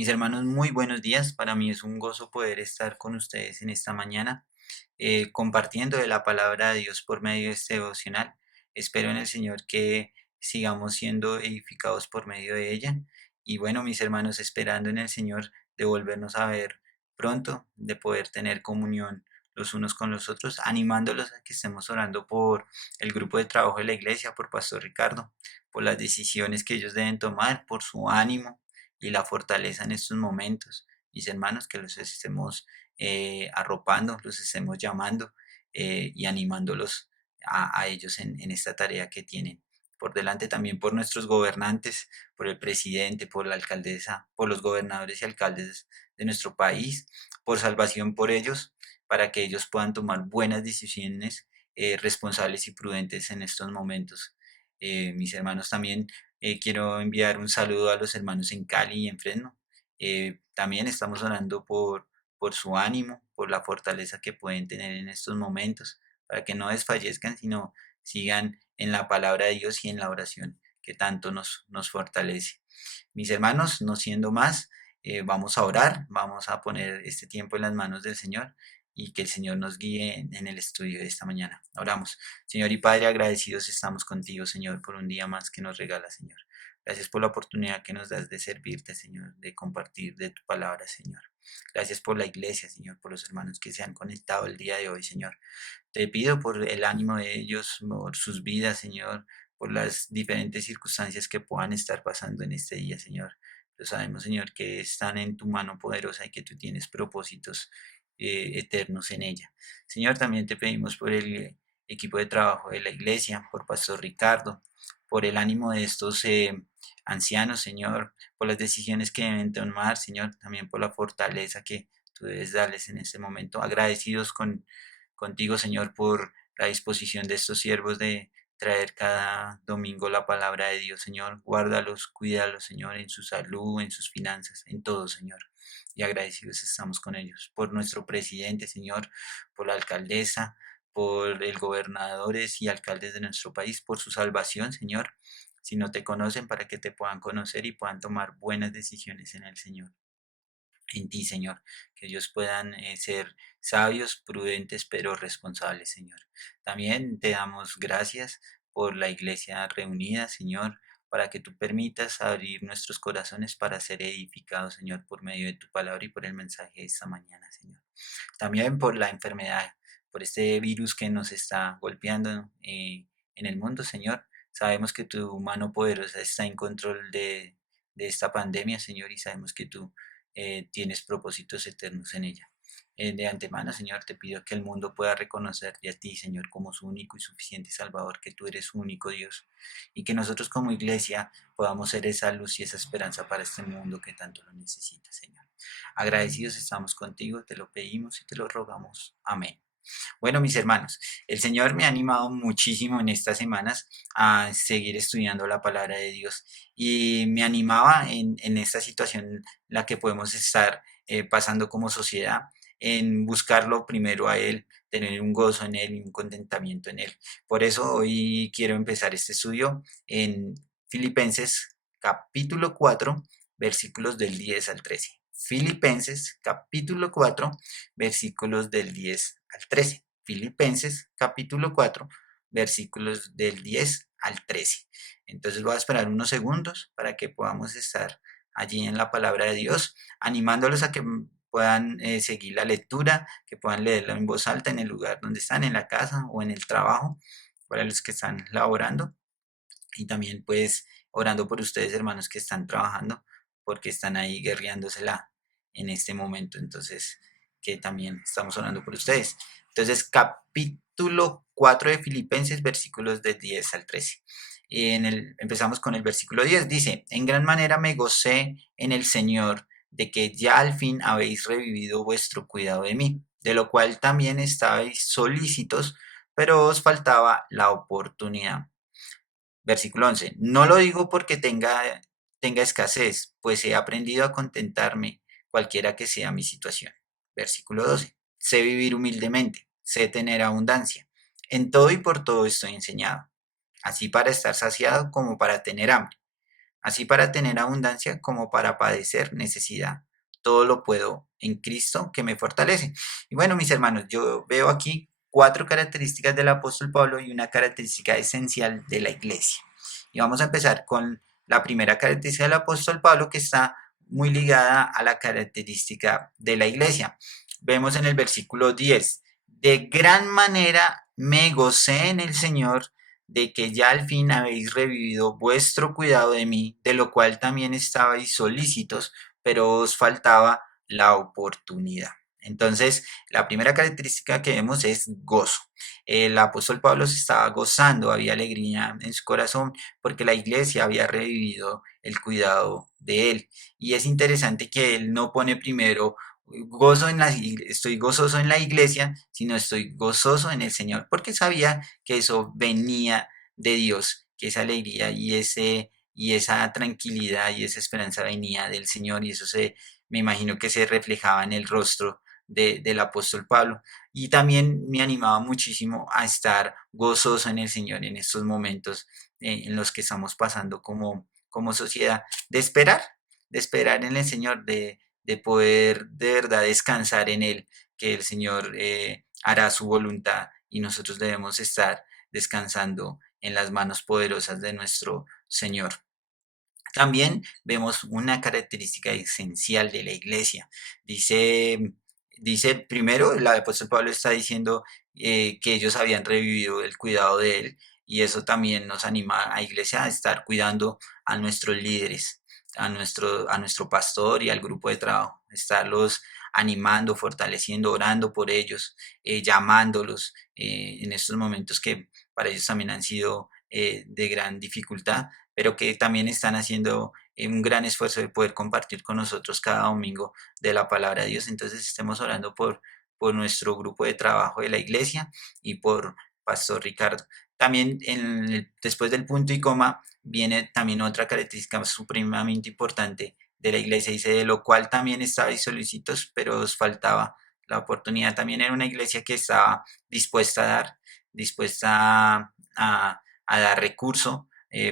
Mis hermanos, muy buenos días. Para mí es un gozo poder estar con ustedes en esta mañana, compartiendo de la palabra de Dios por medio de este devocional. Espero en el Señor que sigamos siendo edificados por medio de ella. Y bueno, mis hermanos, esperando en el Señor de volvernos a ver pronto, de poder tener comunión los unos con los otros, animándolos a que estemos orando por el grupo de trabajo de la iglesia, por Pastor Ricardo, por las decisiones que ellos deben tomar, por su ánimo y la fortaleza en estos momentos. Mis hermanos, que los estemos arropando, los estemos llamando y animándolos a ellos en esta tarea que tienen por delante, también por nuestros gobernantes, por el presidente, por la alcaldesa, por los gobernadores y alcaldes de nuestro país, por salvación por ellos, para que ellos puedan tomar buenas decisiones responsables y prudentes en estos momentos. Mis hermanos, también quiero enviar un saludo a los hermanos en Cali y en Fresno. También estamos orando por su ánimo, por la fortaleza que pueden tener en estos momentos, para que no desfallezcan, sino sigan en la palabra de Dios y en la oración que tanto nos fortalece. Mis hermanos, no siendo más, vamos a orar, vamos a poner este tiempo en las manos del Señor y que el Señor nos guíe en el estudio de esta mañana. Oramos. Señor y Padre, agradecidos estamos contigo, Señor, por un día más que nos regala, Señor. Gracias por la oportunidad que nos das de servirte, Señor, de compartir de tu palabra, Señor. Gracias por la iglesia, Señor, por los hermanos que se han conectado el día de hoy, Señor. Te pido por el ánimo de ellos, por sus vidas, Señor, por las diferentes circunstancias que puedan estar pasando en este día, Señor. Pero sabemos, Señor, que están en tu mano poderosa y que tú tienes propósitos eternos en ella. Señor, también te pedimos por el equipo de trabajo de la iglesia, por Pastor Ricardo, por el ánimo de estos ancianos, Señor, por las decisiones que deben tomar, Señor, también por la fortaleza que tú debes darles en este momento. Agradecidos contigo, Señor, por la disposición de estos siervos de traer cada domingo la palabra de Dios, Señor. Guárdalos, cuídalos, Señor, en su salud, en sus finanzas, en todo, Señor. Y agradecidos estamos con ellos. Por nuestro presidente, Señor, por la alcaldesa, por el gobernadores y alcaldes de nuestro país, por su salvación, Señor. Si no te conocen, para que te puedan conocer y puedan tomar buenas decisiones en el Señor, en ti, Señor, que ellos puedan ser sabios, prudentes, pero responsables, Señor. También te damos gracias por la iglesia reunida, Señor, para que tú permitas abrir nuestros corazones para ser edificados, Señor, por medio de tu palabra y por el mensaje de esta mañana, Señor. También por la enfermedad, por este virus que nos está golpeando en el mundo, Señor. Sabemos que tu mano poderosa está en control de esta pandemia, Señor, y sabemos que tú tienes propósitos eternos en ella. De antemano, Señor, te pido que el mundo pueda reconocerte a ti, Señor, como su único y suficiente Salvador, que tú eres su único Dios, y que nosotros como iglesia podamos ser esa luz y esa esperanza para este mundo que tanto lo necesita, Señor. Agradecidos estamos contigo, te lo pedimos y te lo rogamos. Amén. Bueno, mis hermanos, el Señor me ha animado muchísimo en estas semanas a seguir estudiando la palabra de Dios y me animaba en esta situación en la que podemos estar pasando como sociedad, en buscarlo primero a Él, tener un gozo en Él y un contentamiento en Él. Por eso hoy quiero empezar este estudio en Filipenses capítulo 4, versículos del 10 al 13. Filipenses capítulo 4, versículos del 10 al 13. Filipenses capítulo 4, versículos del 10 al 13. Entonces voy a esperar unos segundos para que podamos estar allí en la palabra de Dios, animándolos a que puedan seguir la lectura, que puedan leerlo en voz alta en el lugar donde están, en la casa o en el trabajo, para los que están laborando. Y también pues orando por ustedes, hermanos, que están trabajando, porque están ahí guerreándosela en este momento. Entonces, que también estamos orando por ustedes. Entonces, capítulo 4 de Filipenses, versículos de 10 al 13. Empezamos con el versículo 10. Dice, en gran manera me gocé en el Señor de que ya al fin habéis revivido vuestro cuidado de mí, de lo cual también estabais solícitos, pero os faltaba la oportunidad. Versículo 11. No lo digo porque tenga escasez, pues he aprendido a contentarme cualquiera que sea mi situación. Versículo 12. Sé vivir humildemente, sé tener abundancia. En todo y por todo estoy enseñado, así para estar saciado como para tener hambre, así para tener abundancia como para padecer necesidad. Todo lo puedo en Cristo que me fortalece. Y bueno, mis hermanos, yo veo aquí cuatro características del apóstol Pablo y una característica esencial de la iglesia. Y vamos a empezar con la primera característica del apóstol Pablo, que está muy ligada a la característica de la iglesia. Vemos en el versículo 10: de gran manera me gocé en el Señor de que ya al fin habéis revivido vuestro cuidado de mí, de lo cual también estabais solícitos, pero os faltaba la oportunidad. Entonces, la primera característica que vemos es gozo. El apóstol Pablo se estaba gozando, había alegría en su corazón porque la iglesia había revivido el cuidado de él. Y es interesante que él no pone primero estoy gozoso en la iglesia, sino estoy gozoso en el Señor, porque sabía que eso venía de Dios, que esa alegría y esa tranquilidad y esa esperanza venía del Señor, y eso me imagino que se reflejaba en el rostro del apóstol Pablo. Y también me animaba muchísimo a estar gozoso en el Señor en estos momentos en los que estamos pasando como sociedad, de esperar en el Señor, de poder de verdad descansar en Él, que el Señor hará su voluntad y nosotros debemos estar descansando en las manos poderosas de nuestro Señor. También vemos una característica esencial de la iglesia. Dice primero, el apóstol Pablo está diciendo que ellos habían revivido el cuidado de él, y eso también nos anima a la iglesia a estar cuidando a nuestros líderes, a nuestro pastor y al grupo de trabajo, estarlos animando, fortaleciendo, orando por ellos, llamándolos en estos momentos que para ellos también han sido de gran dificultad, pero que también están haciendo un gran esfuerzo de poder compartir con nosotros cada domingo de la palabra de Dios. Entonces estemos orando por nuestro grupo de trabajo de la iglesia y por Pastor Ricardo. También después del punto y coma viene también otra característica supremamente importante de la iglesia. Dice, de lo cual también estabais solicitos, pero os faltaba la oportunidad. También era una iglesia que estaba dispuesta a dar, dispuesta a dar recurso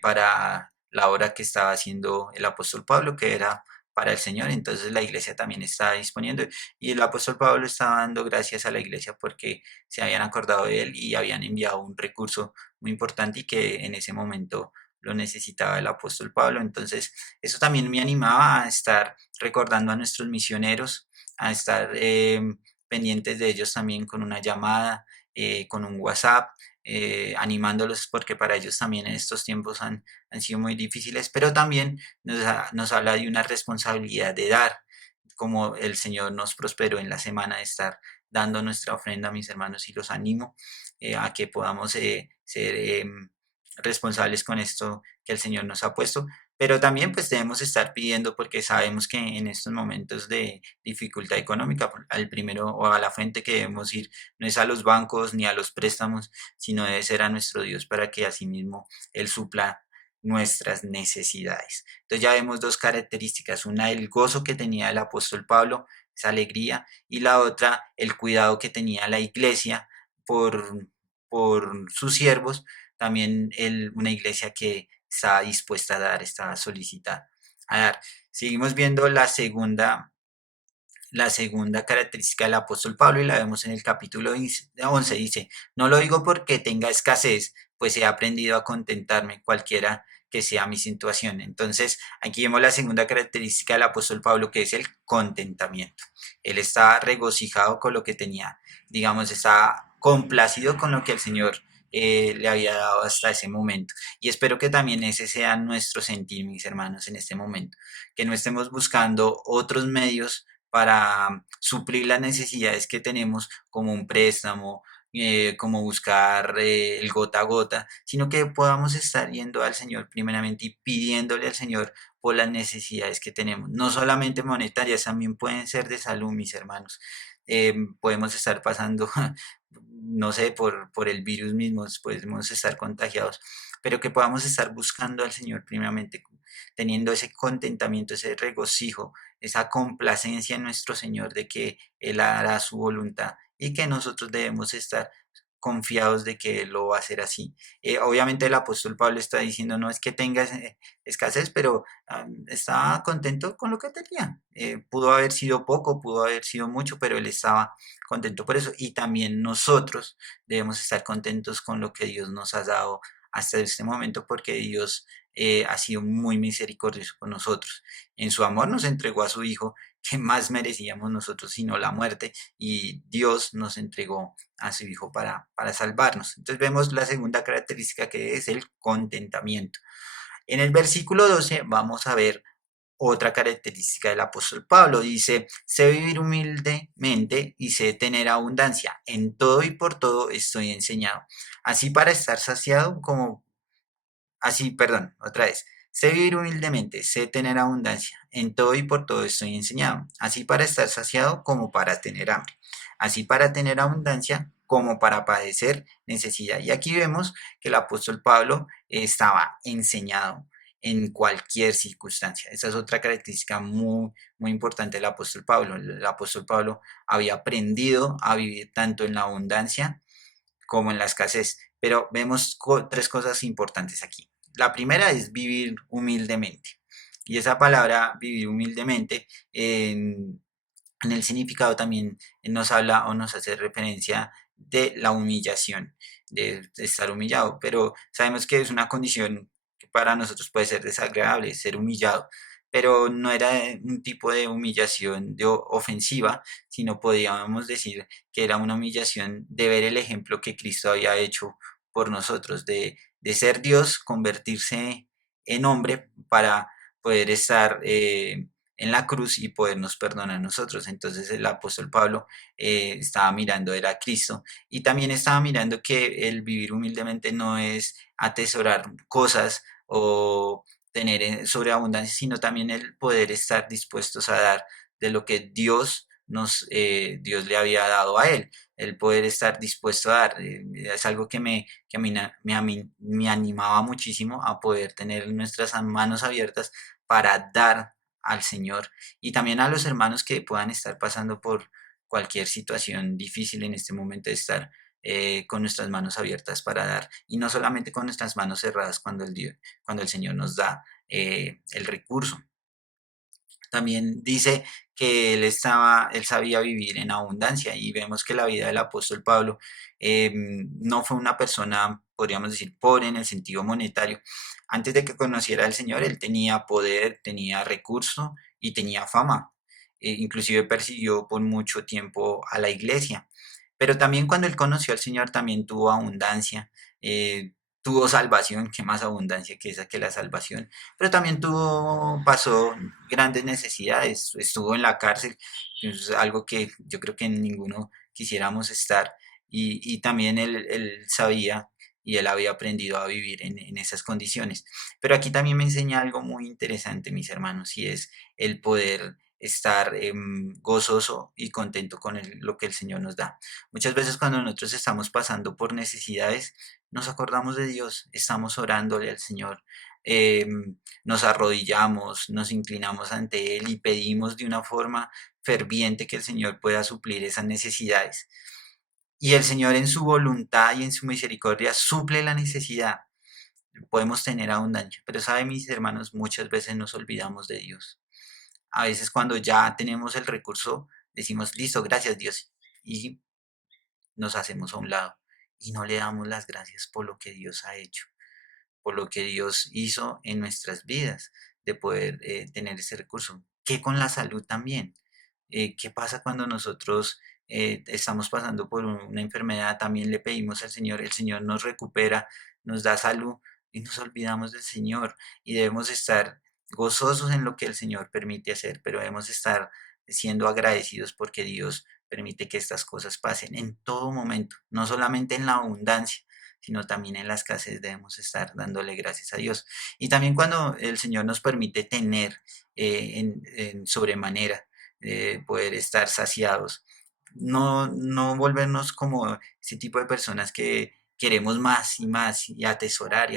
para la obra que estaba haciendo el apóstol Pablo, que era para el Señor. Entonces la iglesia también estaba disponiendo, y el apóstol Pablo estaba dando gracias a la iglesia porque se habían acordado de él y habían enviado un recurso muy importante y que en ese momento lo necesitaba el apóstol Pablo. Entonces eso también me animaba a estar recordando a nuestros misioneros, a estar pendientes de ellos también con una llamada, con un WhatsApp, animándolos, porque para ellos también en estos tiempos han sido muy difíciles, pero también nos habla de una responsabilidad de dar, como el Señor nos prosperó en la semana de estar dando nuestra ofrenda, mis hermanos, y los animo a que podamos ser responsables con esto que el Señor nos ha puesto. Pero también pues debemos estar pidiendo, porque sabemos que en estos momentos de dificultad económica, al primero o a la fuente que debemos ir no es a los bancos ni a los préstamos, sino debe ser a nuestro Dios, para que asimismo Él supla nuestras necesidades. Entonces ya vemos dos características: una, el gozo que tenía el apóstol Pablo, esa alegría, y la otra, el cuidado que tenía la iglesia por, por sus siervos, también una iglesia que estaba dispuesta a dar, estaba solicitada a dar. Seguimos viendo la segunda característica del apóstol Pablo, y la vemos en el capítulo 11. Dice, no lo digo porque tenga escasez, pues he aprendido a contentarme cualquiera que sea mi situación. Entonces, aquí vemos la segunda característica del apóstol Pablo, que es el contentamiento. Él estaba regocijado con lo que tenía, digamos, estaba complacido con lo que el Señor le había dado hasta ese momento. Y espero que también ese sea nuestro sentir, mis hermanos, en este momento, que no estemos buscando otros medios para suplir las necesidades que tenemos, como un préstamo, como buscar el gota a gota, sino que podamos estar yendo al Señor primeramente y pidiéndole al Señor por las necesidades que tenemos. No solamente monetarias, también pueden ser de salud, mis hermanos. Podemos estar pasando, no sé, por el virus mismo, podemos estar contagiados, pero que podamos estar buscando al Señor primeramente, teniendo ese contentamiento, ese regocijo, esa complacencia en nuestro Señor de que Él hará su voluntad, y que nosotros debemos estar confiados de que Él lo va a hacer así. Obviamente el apóstol Pablo está diciendo, no es que tengas escasez, pero estaba contento con lo que tenía. Pudo haber sido poco, pudo haber sido mucho, pero él estaba contento por eso. Y también nosotros debemos estar contentos con lo que Dios nos ha dado hasta este momento, porque Dios ha sido muy misericordioso con nosotros. En su amor nos entregó a su Hijo, que más merecíamos nosotros, sino la muerte, y Dios nos entregó a su Hijo para salvarnos. Entonces vemos la segunda característica, que es el contentamiento. En el versículo 12 vamos a ver otra característica del apóstol Pablo. Dice, sé vivir humildemente y sé tener abundancia. En todo y por todo estoy enseñado. Así para estar saciado como Así, perdón, otra vez. Sé vivir humildemente, sé tener abundancia. En todo y por todo estoy enseñado. Así para estar saciado como para tener hambre. Así para tener abundancia como para padecer necesidad. Y aquí vemos que el apóstol Pablo estaba enseñado en cualquier circunstancia. Esa es otra característica muy importante del apóstol Pablo. El apóstol Pablo había aprendido a vivir tanto en la abundancia como en la escasez. Pero vemos tres cosas importantes aquí. La primera es vivir humildemente. Y esa palabra, vivir humildemente, en el significado también nos habla o nos hace referencia de la humillación, de estar humillado. Pero sabemos que es una condición que para nosotros puede ser desagradable, ser humillado. Pero no era un tipo de humillación ofensiva, sino podríamos decir que era una humillación de ver el ejemplo que Cristo había hecho por nosotros, de ser Dios, convertirse en hombre para poder estar en la cruz y podernos perdonar a nosotros. Entonces el apóstol Pablo estaba mirando era a Cristo, y también estaba mirando que el vivir humildemente no es atesorar cosas o tener sobreabundancia, sino también el poder estar dispuestos a dar de lo que Dios le había dado a él, el poder estar dispuesto a dar. Es algo que me animaba muchísimo a poder tener nuestras manos abiertas para dar al Señor, y también a los hermanos que puedan estar pasando por cualquier situación difícil en este momento, de estar con nuestras manos abiertas para dar, y no solamente con nuestras manos cerradas cuando el Señor nos da el recurso. También dice que él sabía vivir en abundancia, y vemos que la vida del apóstol Pablo no fue una persona, podríamos decir, pobre en el sentido monetario. Antes de que conociera al Señor, él tenía poder, tenía recurso y tenía fama. Inclusive persiguió por mucho tiempo a la iglesia. Pero también cuando él conoció al Señor, también tuvo abundancia, tuvo salvación. Qué más abundancia que esa, que la salvación. Pero también pasó grandes necesidades, estuvo en la cárcel, que es algo que yo creo que ninguno quisiéramos estar, y también él sabía y él había aprendido a vivir en esas condiciones. Pero aquí también me enseña algo muy interesante, mis hermanos, y es el poder estar gozoso y contento con lo que el Señor nos da. Muchas veces cuando nosotros estamos pasando por necesidades, nos acordamos de Dios, estamos orándole al Señor, nos arrodillamos, nos inclinamos ante Él y pedimos de una forma ferviente que el Señor pueda suplir esas necesidades. Y el Señor, en su voluntad y en su misericordia, suple la necesidad. Podemos tener abundancia, pero sabe, mis hermanos, muchas veces nos olvidamos de Dios. A veces cuando ya tenemos el recurso, decimos, listo, gracias Dios, y nos hacemos a un lado y no le damos las gracias por lo que Dios ha hecho, por lo que Dios hizo en nuestras vidas, de poder tener ese recurso. ¿Qué con la salud también? ¿Qué pasa cuando nosotros estamos pasando por una enfermedad? También le pedimos al Señor, el Señor nos recupera, nos da salud, y nos olvidamos del Señor, y debemos estar gozosos en lo que el Señor permite hacer, pero debemos estar siendo agradecidos porque Dios permite que estas cosas pasen en todo momento, no solamente en la abundancia, sino también en la escasez debemos estar dándole gracias a Dios. Y también cuando el Señor nos permite tener en sobremanera, poder estar saciados, no volvernos como ese tipo de personas que queremos más y más y atesorar,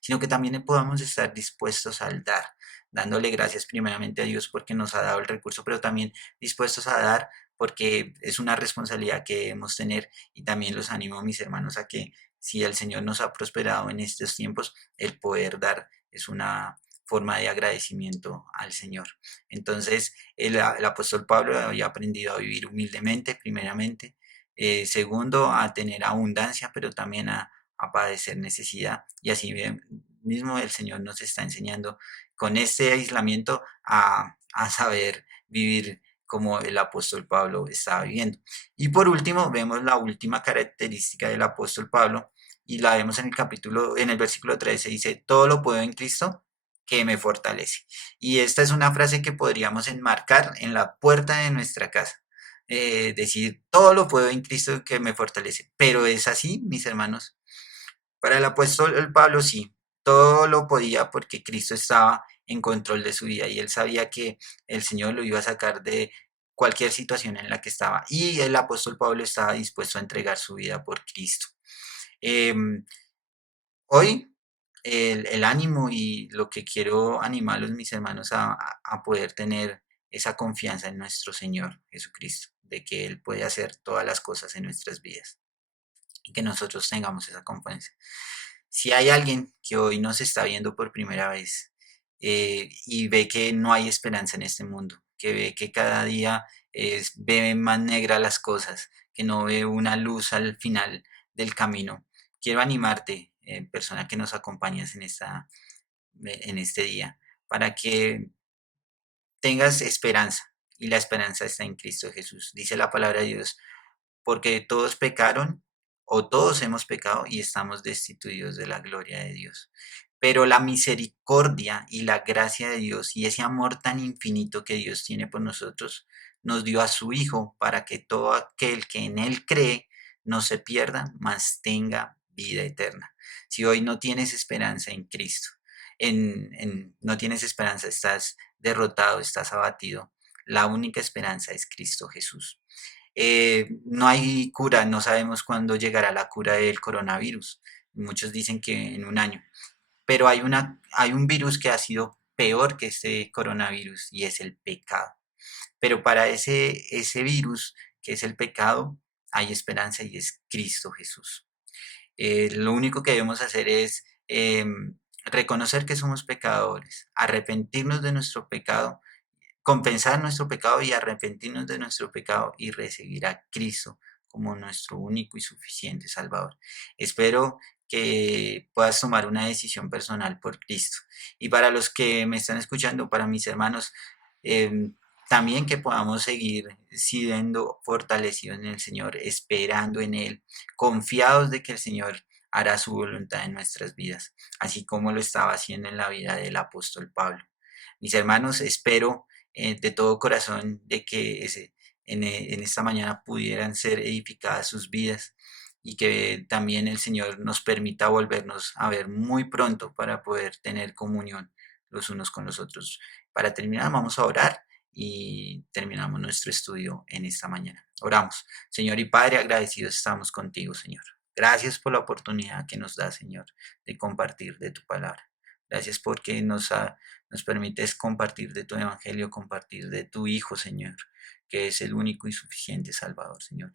sino que también podamos estar dispuestos al dar, dándole gracias primeramente a Dios porque nos ha dado el recurso, pero también dispuestos a dar porque es una responsabilidad que debemos tener y también los animo a mis hermanos a que si el Señor nos ha prosperado en estos tiempos, el poder dar es una forma de agradecimiento al Señor. Entonces, el apóstol Pablo había aprendido a vivir humildemente, primeramente, segundo, a tener abundancia, pero también a padecer necesidad. Y así mismo el Señor nos está enseñando con este aislamiento a saber vivir como el apóstol Pablo estaba viviendo. Y por último, vemos la última característica del apóstol Pablo y la vemos en el capítulo, en el versículo 13, dice, todo lo puedo en Cristo que me fortalece. Y esta es una frase que podríamos enmarcar en la puerta de nuestra casa. Decir, todo lo puedo en Cristo que me fortalece. Pero es así, mis hermanos. Para el apóstol el Pablo sí, todo lo podía porque Cristo estaba en control de su vida y él sabía que el Señor lo iba a sacar de cualquier situación en la que estaba. Y el apóstol Pablo estaba dispuesto a entregar su vida por Cristo. Eh, Hoy el ánimo y lo que quiero animarlos, mis hermanos, a poder tener esa confianza en nuestro Señor Jesucristo, de que Él puede hacer todas las cosas en nuestras vidas y que nosotros tengamos esa confianza. Si hay alguien que hoy nos está viendo por primera vez y ve que no hay esperanza en este mundo, que ve que cada día ve más negras las cosas, que no ve una luz al final del camino, quiero animarte, persona que nos acompañas en este día, para que tengas esperanza. Y la esperanza está en Cristo Jesús. Dice la palabra de Dios, porque todos pecaron o todos hemos pecado y estamos destituidos de la gloria de Dios. Pero la misericordia y la gracia de Dios y ese amor tan infinito que Dios tiene por nosotros, nos dio a su Hijo para que todo aquel que en Él cree no se pierda, mas tenga vida eterna. Si hoy no tienes esperanza en Cristo, no tienes esperanza, estás derrotado, estás abatido, la única esperanza es Cristo Jesús. No hay cura, no sabemos cuándo llegará la cura del coronavirus. Muchos dicen que en un año, pero hay un virus que ha sido peor que este coronavirus y es el pecado. Pero para ese virus que es el pecado, hay esperanza y es Cristo Jesús. Lo único que debemos hacer es reconocer que somos pecadores, arrepentirnos de nuestro pecado, compensar nuestro pecado y arrepentirnos de nuestro pecado y recibir a Cristo como nuestro único y suficiente Salvador. Espero que puedas tomar una decisión personal por Cristo. Y para los que me están escuchando, para mis hermanos, también que podamos seguir siendo fortalecidos en el Señor, esperando en Él, confiados de que el Señor hará su voluntad en nuestras vidas, así como lo estaba haciendo en la vida del apóstol Pablo. Mis hermanos, espero de todo corazón de que en esta mañana pudieran ser edificadas sus vidas y que también el Señor nos permita volvernos a ver muy pronto para poder tener comunión los unos con los otros. Para terminar, vamos a orar y terminamos nuestro estudio en esta mañana. Oramos. Señor y Padre, agradecidos estamos contigo, Señor. Gracias por la oportunidad que nos da, Señor, de compartir de tu palabra. Gracias porque nos permites compartir de tu evangelio, compartir de tu Hijo, Señor, que es el único y suficiente Salvador, Señor.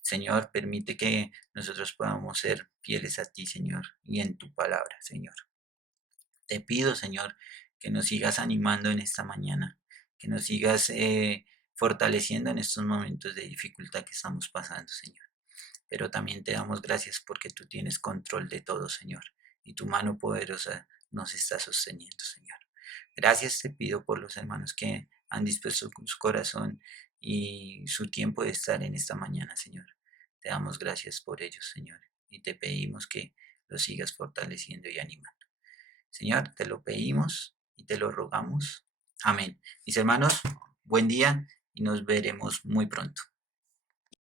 Señor, permite que nosotros podamos ser fieles a ti, Señor, y en tu palabra, Señor. Te pido, Señor, que nos sigas animando en esta mañana, que nos sigas fortaleciendo en estos momentos de dificultad que estamos pasando, Señor. Pero también te damos gracias porque tú tienes control de todo, Señor, y tu mano poderosa nos está sosteniendo, Señor. Gracias te pido por los hermanos que han dispuesto su corazón y su tiempo de estar en esta mañana, Señor. Te damos gracias por ellos, Señor, y te pedimos que los sigas fortaleciendo y animando. Señor, te lo pedimos y te lo rogamos. Amén. Mis hermanos, buen día y nos veremos muy pronto.